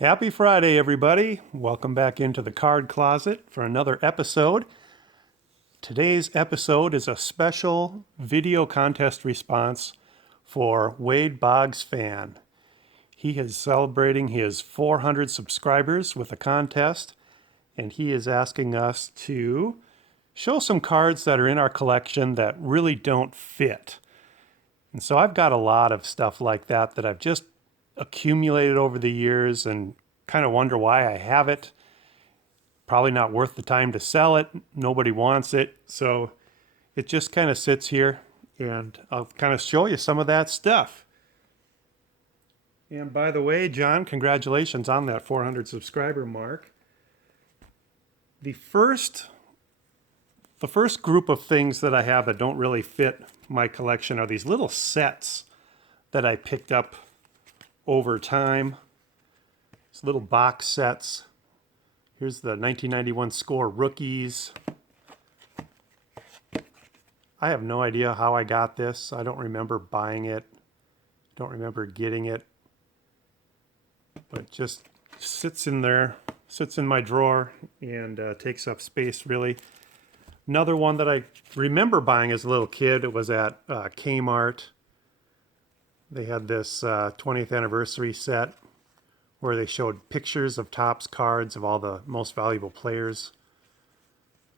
Happy Friday, everybody. Welcome back into the card closet for another episode. Today's episode is a special video contest response for Wade Boggs fan. He is celebrating his 400 subscribers with a contest, and he is asking us to show some cards that are in our collection that really don't fit. And so I've got a lot of stuff like that I've just accumulated over the years and kind of wonder why I have it. Probably not worth the time to sell it. Nobody wants it. So it just kind of sits here, and I'll kind of show you some of that stuff. And by the way, John, congratulations on that 400 subscriber mark. The first the first group of things that I have that don't really fit my collection are these little sets that I picked up over time. These little box sets. Here's the 1991 Score rookies. I have no idea how I got this. I don't remember buying it. Don't remember getting it. But it just sits in there, sits in my drawer, and takes up space, really. Another one that I remember buying as a little kid, it was at Kmart. They had this 20th anniversary set where they showed pictures of Topps cards of all the most valuable players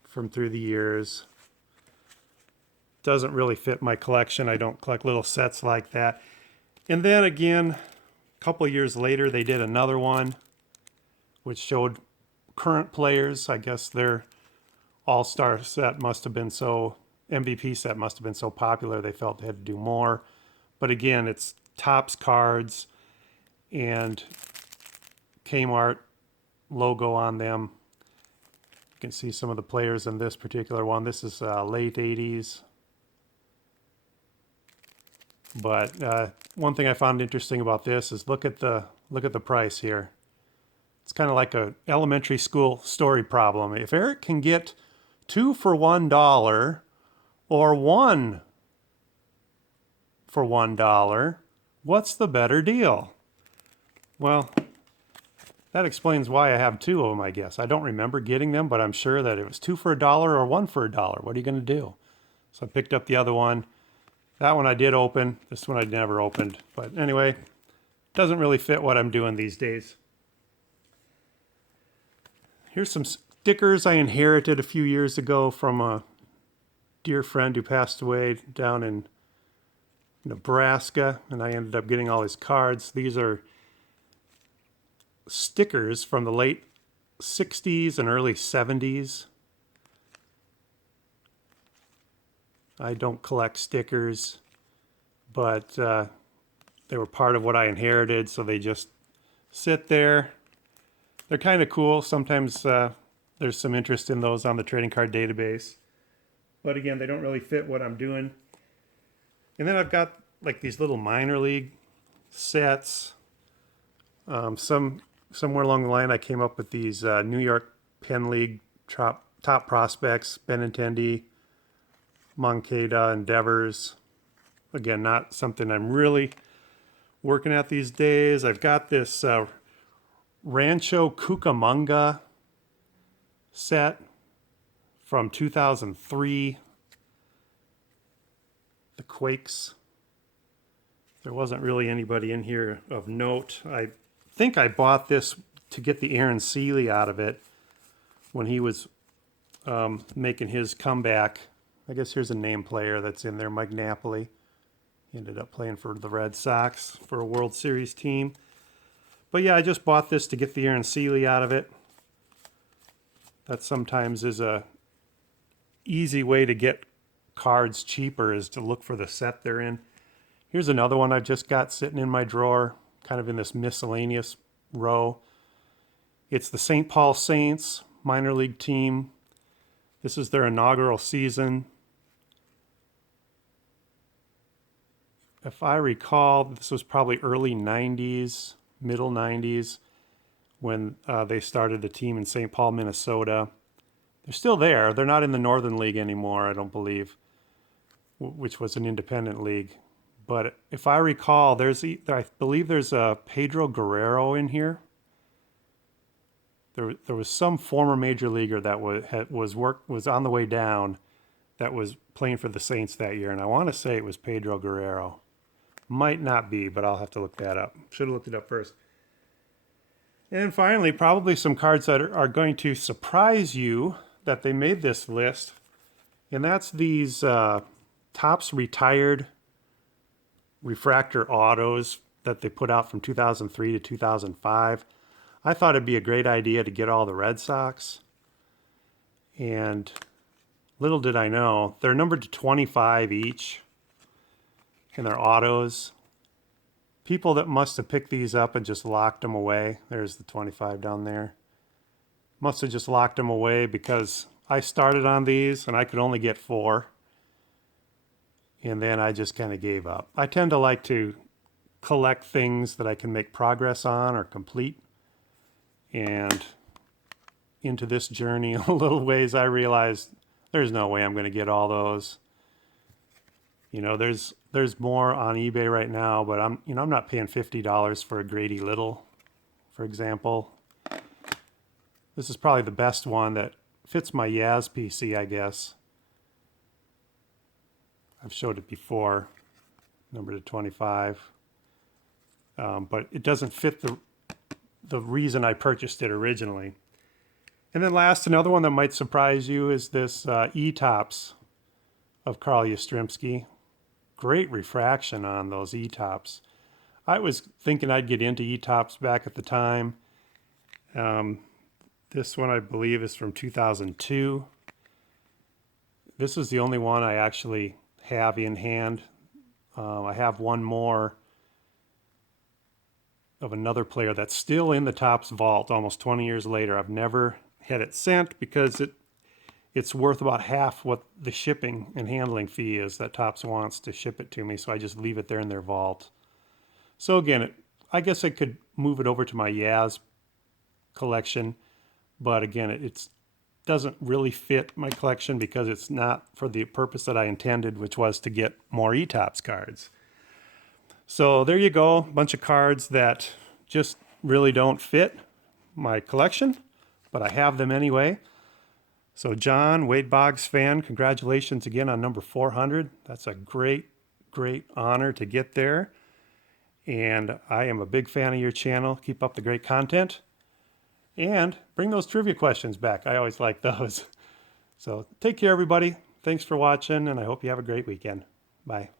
from through the years. Doesn't really fit my collection. I don't collect little sets like that. And then again, a couple years later, they did another one which showed current players. I guess their all-star set must have been so, MVP set must have been so popular they felt they had to do more. But again, it's Topps cards and Kmart logo on them. You can see some of the players in this particular one. This is late 80s. But one thing I found interesting about this is look at the price here. It's kind of like an elementary school story problem. If Eric can get 2 for $1 or 1 for $1, what's the better deal? Well, that explains why I have two of them, I guess. I don't remember getting them, but I'm sure that it was 2 for $1 or 1 for $1. What are you going to do? So I picked up the other one. That one I did open. This one I never opened. But anyway, doesn't really fit what I'm doing these days. Here's some stickers I inherited a few years ago from a dear friend who passed away down in Nebraska, and I ended up getting all his cards. These are stickers from the late 60s and early 70s. I don't collect stickers, but they were part of what I inherited, so they just sit there. They're kind of cool. Sometimes there's some interest in those on the trading card database. But again, they don't really fit what I'm doing. And then I've got like these little minor league sets. Somewhere along the line, I came up with these New York Penn League top prospects, Benintendi, Moncada, and Devers. Again, not something I'm really working at these days. I've got this Rancho Cucamonga set from 2003. The Quakes. There wasn't really anybody in here of note. I think I bought this to get the Aaron Seeley out of it when he was making his comeback. I guess here's a name player that's in there, Mike Napoli. He ended up playing for the Red Sox for a World Series team. But yeah, I just bought this to get the Aaron Seeley out of it. That sometimes is a easy way to get cards cheaper, is to look for the set they're in. Here's another one I've just got sitting in my drawer, kind of in this miscellaneous row. It's the St. Paul Saints minor league team. This is their inaugural season. If I recall, this was probably early 90s, middle 90s, when they started the team in St. Paul, Minnesota. They're still there. They're not in the Northern League anymore, I don't believe, which was an independent league. But if I recall, I believe there's a Pedro Guerrero in here. there was some former major leaguer that was on the way down that was playing for the Saints that year, and I want to say it was Pedro Guerrero. Might not be, but I'll have to look that up. Should have looked it up first. And finally, probably some cards that are going to surprise you that they made this list, and that's these Topps retired refractor autos that they put out from 2003 to 2005. I thought it'd be a great idea to get all the Red Sox. And little did I know, they're numbered to 25 each. And they're autos. People that must have picked these up and just locked them away. There's the 25 down there. Must have just locked them away because I started on these and I could only get 4. And then I just kind of gave up. I tend to like to collect things that I can make progress on or complete. And into this journey a little ways, I realized there's no way I'm going to get all those. You know, there's more on eBay right now, but I'm not paying $50 for a Grady Little, for example. This is probably the best one that fits my Yaz PC, I guess. I've showed it before, number to 25. But it doesn't fit the reason I purchased it originally. And then last, another one that might surprise you is this E-Tops of Carl Yastrzemski. Great refraction on those E-Tops. I was thinking I'd get into E-Tops back at the time. This one I believe is from 2002. This is the only one I actually have in hand. I have one more of another player that's still in the Topps vault almost 20 years later. I've never had it sent because it's worth about half what the shipping and handling fee is that Topps wants to ship it to me, so I just leave it there in their vault. So again, I guess I could move it over to my Yaz collection, but again, it doesn't really fit my collection because it's not for the purpose that I intended, which was to get more E-Tops cards. So there you go, a bunch of cards that just really don't fit my collection, but I have them anyway. So John, Wade Boggs fan, congratulations again on number 400. That's a great, great honor to get there. And I am a big fan of your channel. Keep up the great content. And bring those trivia questions back. I always like those. So take care, everybody. Thanks for watching, and I hope you have a great weekend. Bye.